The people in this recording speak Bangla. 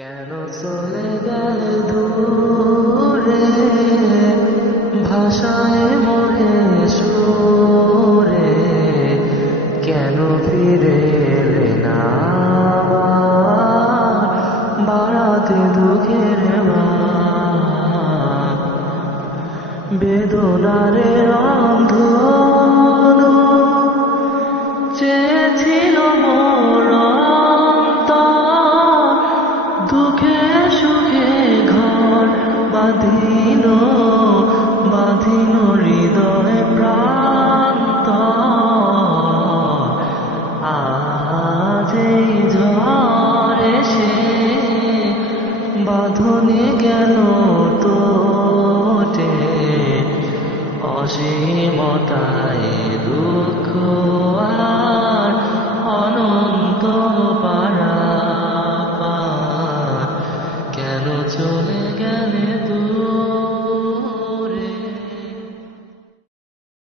কেন চলে গেলে দূরে ভাষায় মনে সুরে কেন ফিরে না বাড়াতে দুঃখের। বেদনারে অন্ধ বাঁধিল বাঁধিল হৃদয় প্রান্ত আজ ঝড় এসে বাঁধনে গেল তোটে। অসীমতায় দুঃখ আর অনন্ত কেন চলে গেলে তুমি